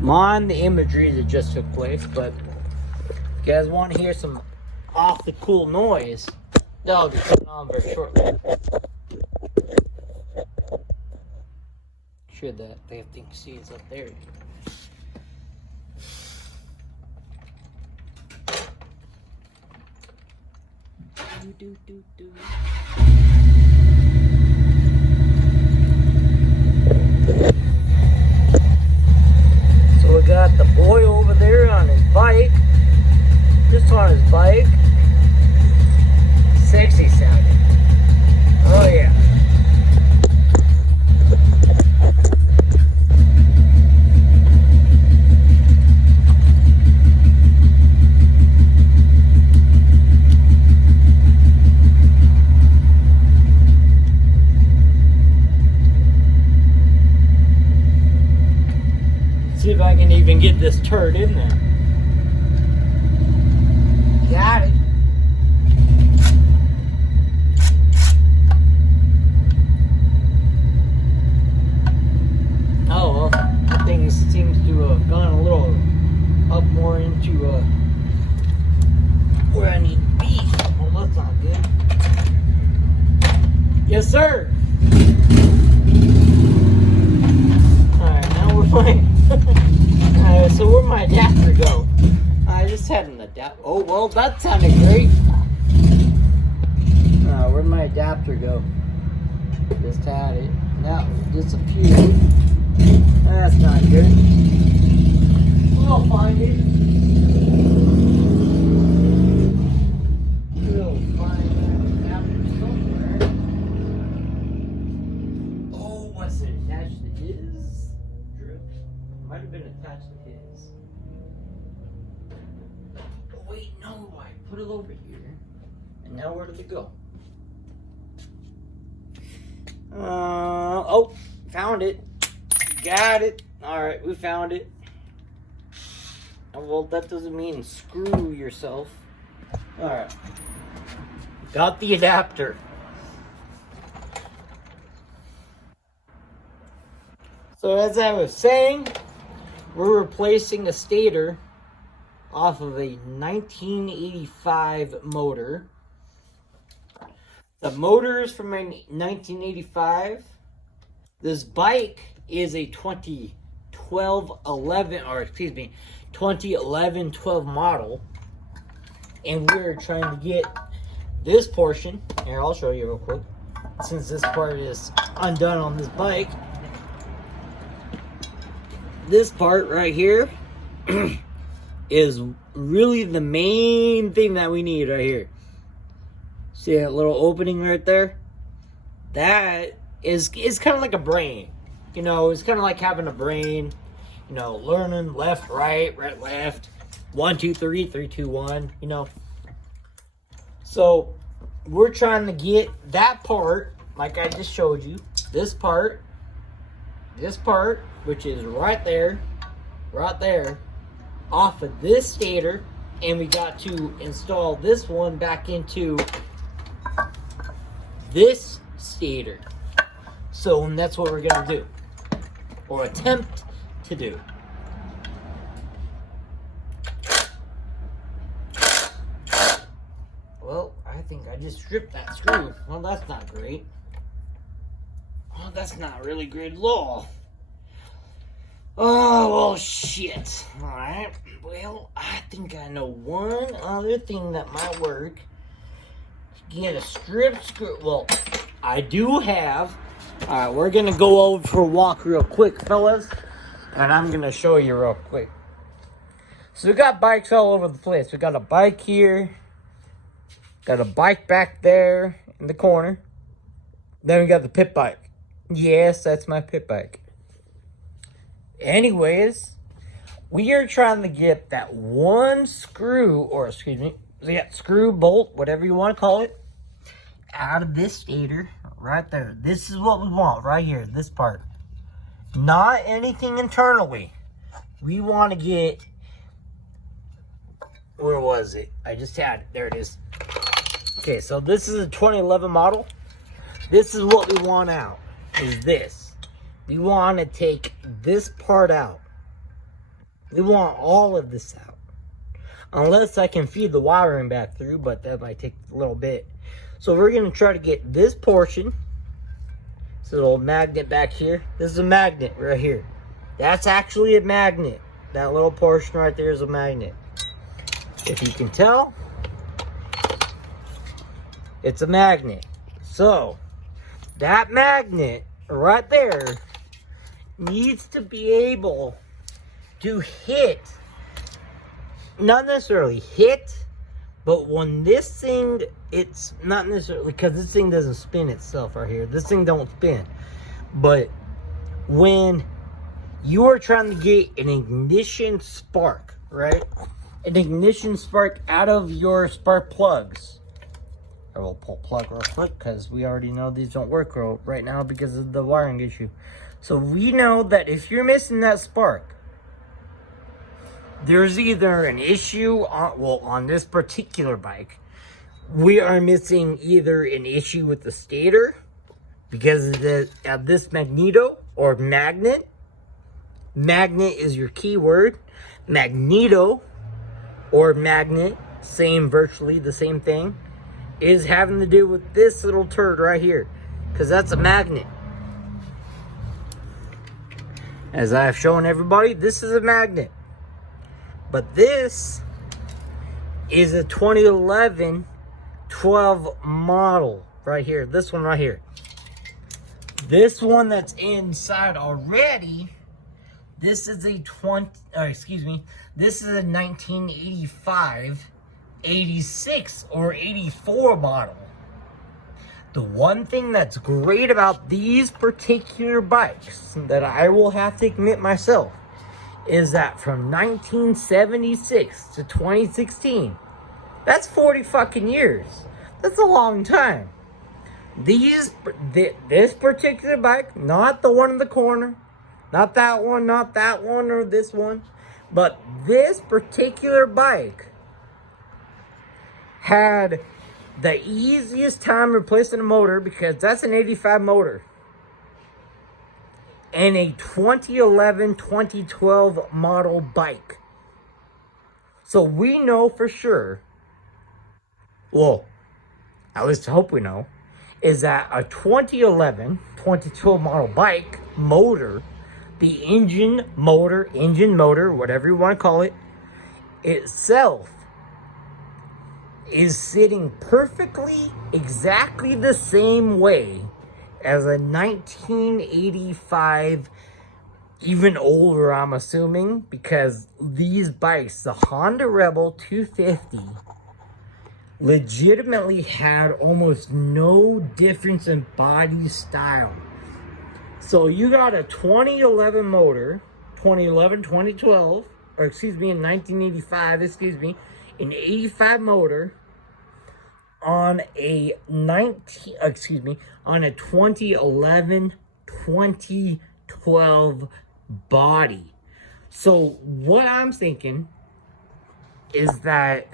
Mind the imagery that just took place, but if you guys want to hear some off the cool noise, that'll be coming on very shortly. Sure that they have things seeds up there. So we got the boy over there on his bike, just on his bike. Sexy sounding. Oh yeah. See if I can even get this turd in there. Got it. Oh well, that thing seems to have gone a little up more into where I need to be. Well, that's not good. Yes, sir. Alright, now we're playing. Alright, so where'd my adapter go? I just had an adapter. Oh, well, that sounded great. Where'd my adapter go? Just had it. Now it disappeared. That's not good. We'll find it. We'll find that adapter somewhere. Oh, was it attached to his drip? Might have been attached to his. Oh, wait, no, I put it over here. And now where did it go? Oh, found it. Got it. Alright, we found it. Well, that doesn't mean screw yourself. Alright. Got the adapter. So as I was saying, we're replacing a stator off of a 1985 motor. The motor is from a 1985. This bike is a 2011-12 model. And we're trying to get this portion. Here, I'll show you real quick. Since this part is undone on this bike. This part right here is really the main thing that we need right here. See that little opening right there? That is kind of like a brain. You know, it's kind of like having a brain. You know, learning left, right, right, left. 1, 2, 3, 3, 2, 1. You know. So we're trying to get that part, like I just showed you. This part, which is right there, off of this stator, and we got to install this one back into this stator. So and that's what we're gonna do, or attempt to do. Well, I think I just stripped that screw. Well, that's not great. Oh, that's not really great at all. Oh, well, shit. Alright. Well, I think I know one other thing that might work. Get a strip screw. Well, I do have. Alright, we're going to go over for a walk real quick, fellas. And I'm going to show you real quick. So we got bikes all over the place. We got a bike here. Got a bike back there in the corner. Then we got the pit bike. Yes, that's my pit bike. Anyways, we are trying to get that one screw, or excuse me, yeah, screw, bolt, whatever you want to call it, out of this stator right there. This is what we want right here, this part. Not anything internally. We want to get, where was it? I just had it. There it is. Okay, so this is a 2011 model. This is what we want out, is this. We want to take this part out. We want all of this out. Unless I can feed the wiring back through, but that might take a little bit. So we're going to try to get this portion, this little magnet back here. This is a magnet right here. That's actually a magnet. That little portion right there is a magnet. If you can tell, it's a magnet. So, that magnet right there needs to be able to hit, not necessarily hit, but when this thing, it's not necessarily, because this thing doesn't spin itself right here. This thing don't spin. But when you are trying to get an ignition spark, right? An ignition spark out of your spark plugs. I will pull plug real quick because we already know these don't work right now because of the wiring issue. So we know that if you're missing that spark, there's either an issue on this particular bike. We are missing either an issue with the stator because of this magneto or magnet. Magnet is your key word. Magneto or magnet, virtually the same thing, is having to do with this little turd right here, because that's a magnet. As I've shown everybody, this is a magnet. But this is a 2011 12 model right here. This one right here. This one that's inside already, this is a this is a 1985, 86, or 84 model. The one thing that's great about these particular bikes that I will have to admit myself is that from 1976 to 2016, that's 40 fucking years. That's a long time. This particular bike, not the one in the corner, not that one, or this one, but this particular bike had the easiest time replacing a motor because that's an 85 motor and a 2011, 2012 model bike. So we know for sure, well, at least I hope we know, is that a 2011, 2012 model bike motor, the engine motor, whatever you want to call it, itself is sitting perfectly, exactly the same way as a 1985, even older, I'm assuming, because these bikes, the Honda Rebel 250, legitimately had almost no difference in body style. So you got a 2011 motor, 2011, 2012, or excuse me, in 1985, an 85 motor on a 2011, 2012 body. So what I'm thinking is that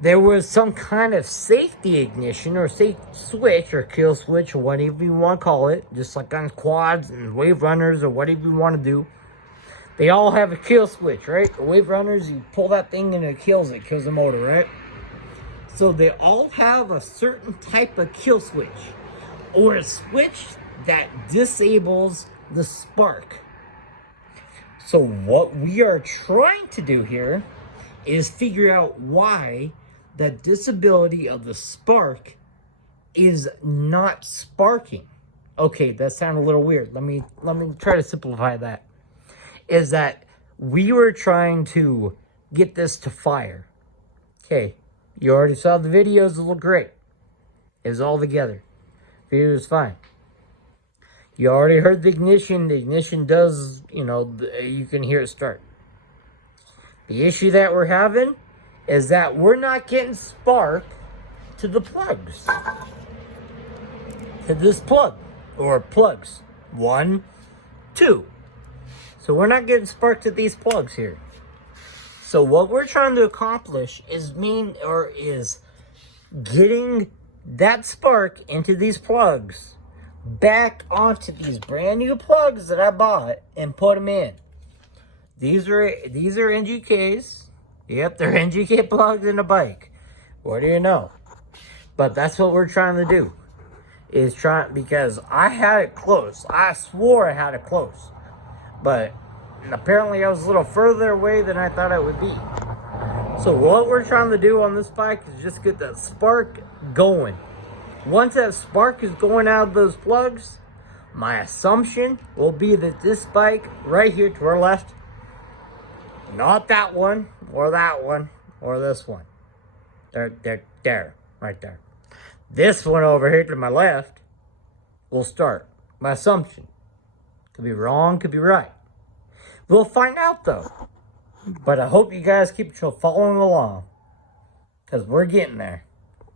there was some kind of safety ignition or safe switch or kill switch or whatever you want to call it, just like on quads and wave runners or whatever you want to do. They all have a kill switch, right? The wave runners, you pull that thing and it kills the motor, right? So they all have a certain type of kill switch or a switch that disables the spark. So what we are trying to do here is figure out why the disability of the spark is not sparking. Okay, that sounded a little weird. Let me try to simplify that. Is that we were trying to get this to fire. Okay, you already saw the videos, it looked great. It was all together. Video was fine. You already heard the ignition does, you can hear it start. The issue that we're having is that we're not getting spark to the plugs. To this plug, or plugs. 1, 2. So we're not getting spark to these plugs here. So what we're trying to accomplish is getting that spark into these plugs back onto these brand new plugs that I bought and put them in. These are NGKs. Yep, they're NGK plugs in a bike. What do you know? But that's what we're trying to do. Because I had it close. I swore I had it close. But apparently I was a little further away than I thought it would be. So what we're trying to do on this bike is just get that spark going. Once that spark is going out of those plugs, my assumption will be that this bike right here to our left, not that one, or this one. There, right there. This one over here to my left will start. My assumption. Could be wrong, could be right. We'll find out though. But I hope you guys keep following along, because we're getting there.